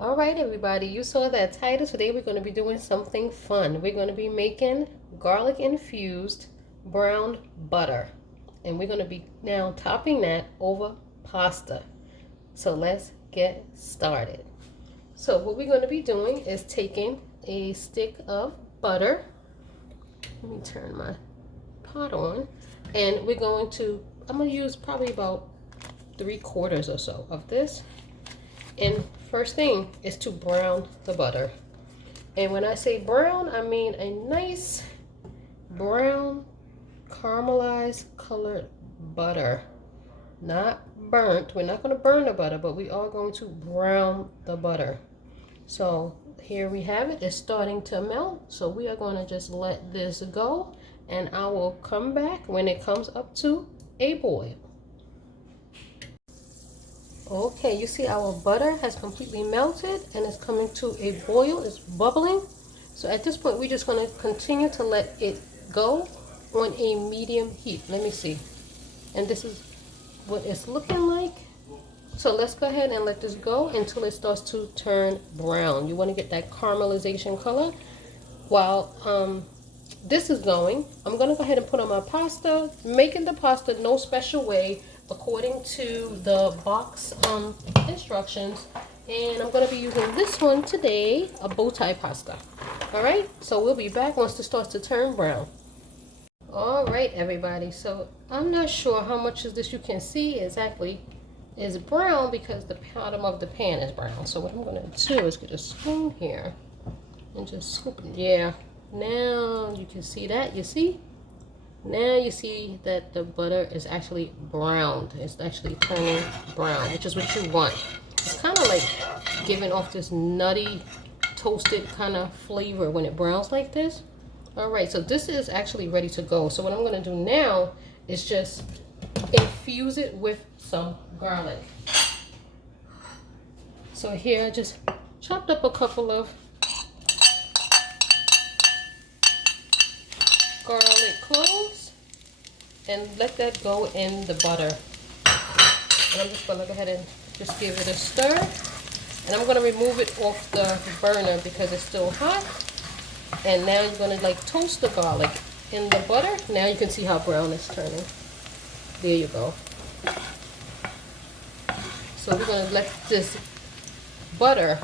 All right, everybody, you saw that title. Today we're going to be doing something fun. We're going to be making garlic infused brown butter. And we're going to be now topping that over pasta. So let's get started. So what we're going to be doing is taking a stick of butter. Let me turn my pot on. And I'm going to use probably about 3/4 or so of this. And first thing is to brown the butter. And when I say brown, I mean a nice brown caramelized colored butter. Not burnt. We're not going to burn the butter, but we are going to brown the butter. So here we have it. It's starting to melt. So we are going to just let this go. And I will come back when it comes up to a boil. Okay, you see our butter has completely melted and it's coming to a boil. It's bubbling. So at this point, we're just going to continue to let it go on a medium heat. Let me see. And this is what it's looking like. So let's go ahead and let this go until it starts to turn brown. You want to get that caramelization color. While this is going, I'm going to go ahead and put on my pasta. Making the pasta no special way, according to the box instructions, and I'm going to be using this one today, a bow tie pasta. All right, so we'll be back once it starts to turn brown. All right, everybody, so I'm not sure how much of this you can see exactly is brown because the bottom of the pan is brown. So what I'm going to do is get a spoon here and just scoop it. Yeah, now you can see that. You see? Now you see that the butter is actually browned. It's actually turning brown, which is what you want. It's kind of like giving off this nutty, toasted kind of flavor when it browns like this. All right, so this is actually ready to go. So what I'm going to do now is just infuse it with some garlic. So here I just chopped up a couple of garlic cloves and let that go in the butter. And I'm just going to go ahead and just give it a stir. And I'm going to remove it off the burner because it's still hot. And now you're going to like toast the garlic in the butter. Now you can see how brown it's turning. There you go. So we're going to let this butter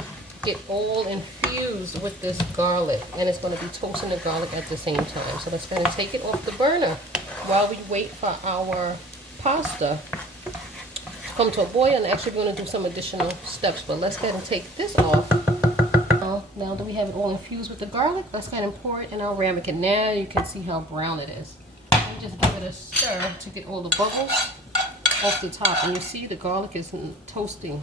get all infused with this garlic, and it's going to be toasting the garlic at the same time. So let's go ahead and take it off the burner while we wait for our pasta to come to a boil. And actually we're going to do some additional steps, but let's go ahead and take this off. Now that we have it all infused with the garlic, let's go ahead and pour it in our ramekin. Now you can see how brown it is. Let me just give it a stir to get all the bubbles off the top, and you see the garlic is toasting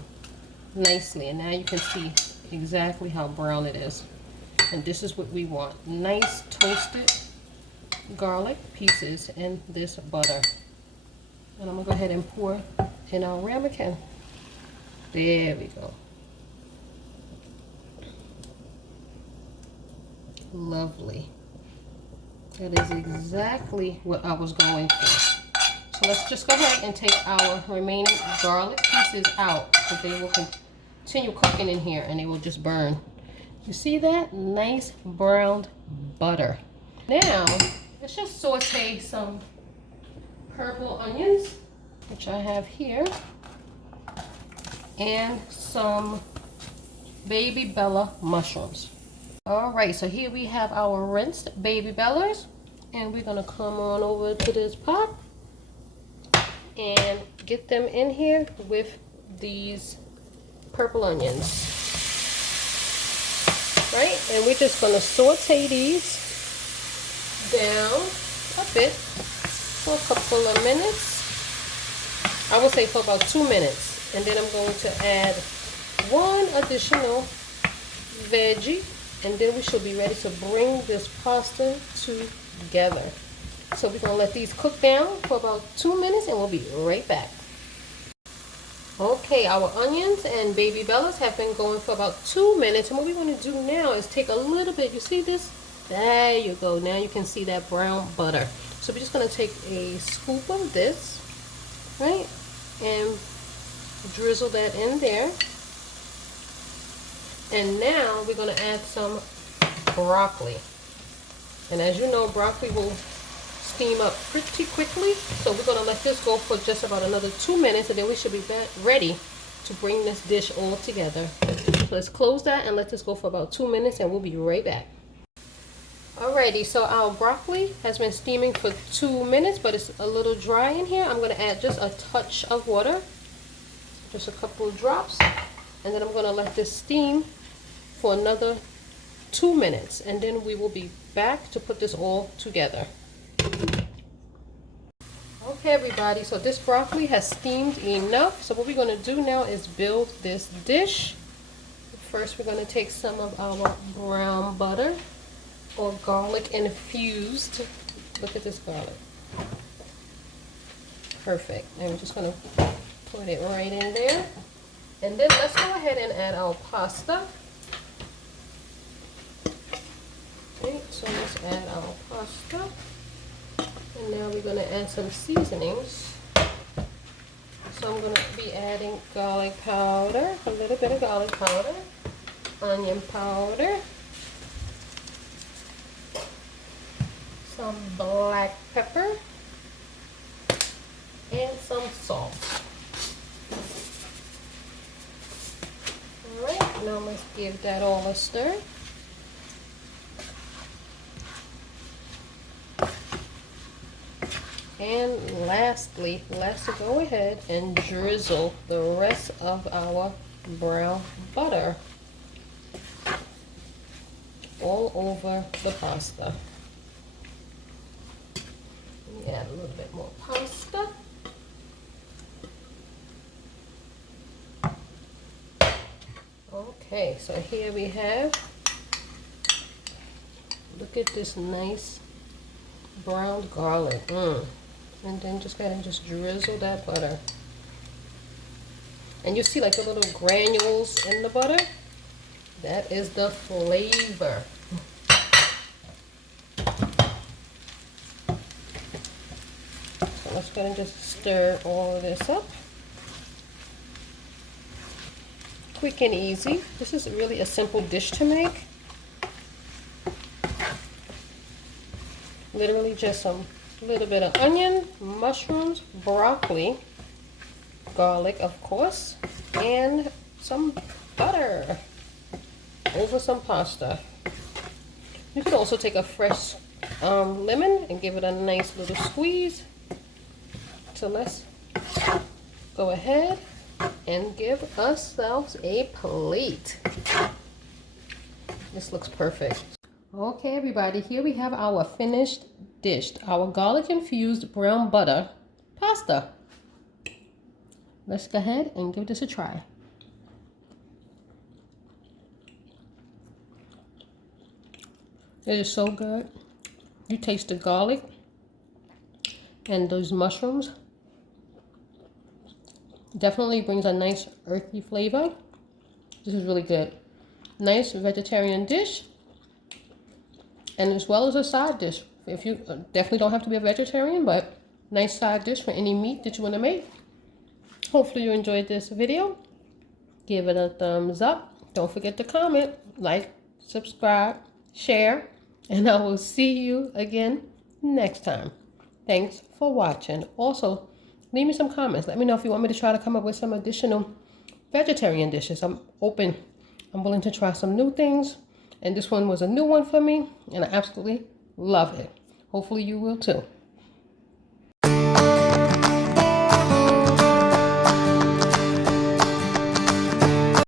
nicely, and now you can see exactly how brown it is. And this is what we want, nice toasted garlic pieces in this butter. And I'm gonna go ahead and pour in our ramekin. There we go. Lovely. That is exactly what I was going for. So let's just go ahead and take our remaining garlic pieces out, so they will continue cooking in here and they will just burn. You see that? Nice browned butter. Now, let's just saute some purple onions, which I have here, and some baby Bella mushrooms. All right, so here we have our rinsed baby bellas, and we're gonna come on over to this pot and get them in here with these purple onions, right? And we're just gonna saute these down a bit for a couple of minutes. I would say for about 2 minutes, and then I'm going to add one additional veggie, and then we should be ready to bring this pasta together. So we're gonna let these cook down for about 2 minutes, and we'll be right back. Okay, our onions and baby bellas have been going for about 2 minutes, and what we want to do now is take a little bit. You see this? There you go. Now you can see that brown butter. So we're just going to take a scoop of this, right, and drizzle that in there. And now we're going to add some broccoli. And as you know, broccoli will steam up pretty quickly. So we're going to let this go for just about another 2 minutes, and then we should be ready to bring this dish all together. So let's close that and let this go for about 2 minutes, and we'll be right back. Alrighty, so our broccoli has been steaming for 2 minutes, but it's a little dry in here. I'm going to add just a touch of water, just a couple of drops, and then I'm going to let this steam for another 2 minutes, and then we will be back to put this all together. Okay, everybody, so this broccoli has steamed enough. So what we're going to do now is build this dish. First, we're going to take some of our brown butter or garlic infused. Look at this garlic. Perfect. And we're just going to put it right in there. And then let's go ahead and add our pasta. Okay, so let's add our pasta. And now we're going to add some seasonings. So I'm going to be adding garlic powder, a little bit of garlic powder, onion powder, some black pepper, and some salt. Alright, now let's give that all a stir. And lastly, let's go ahead and drizzle the rest of our brown butter all over the pasta. Let me add a little bit more pasta. Okay, so here we have, look at this nice browned garlic. And then just kind of just drizzle that butter. And you see like the little granules in the butter? That is the flavor. So let's go and just stir all of this up. Quick and easy. This is really a simple dish to make. Literally just some little bit of onion, mushrooms, broccoli, garlic of course, and some butter over some pasta. You could also take a fresh lemon and give it a nice little squeeze. So let's go ahead and give ourselves a plate. This looks perfect. Okay, everybody, here we have our finished dish, our garlic infused brown butter pasta. Let's go ahead and give this a try. It is so good. You taste the garlic and those mushrooms. Definitely brings a nice earthy flavor. This is really good. Nice vegetarian dish, and as well as a side dish. If you definitely don't have to be a vegetarian, but nice side dish for any meat that you want to make. Hopefully you enjoyed this video. Give it a thumbs up. Don't forget to comment, like, subscribe, share, and I will see you again next time. Thanks for watching. Also, leave me some comments. Let me know if you want me to try to come up with some additional vegetarian dishes. I'm open. I'm willing to try some new things. And this one was a new one for me, and I absolutely love it. Hopefully you will too.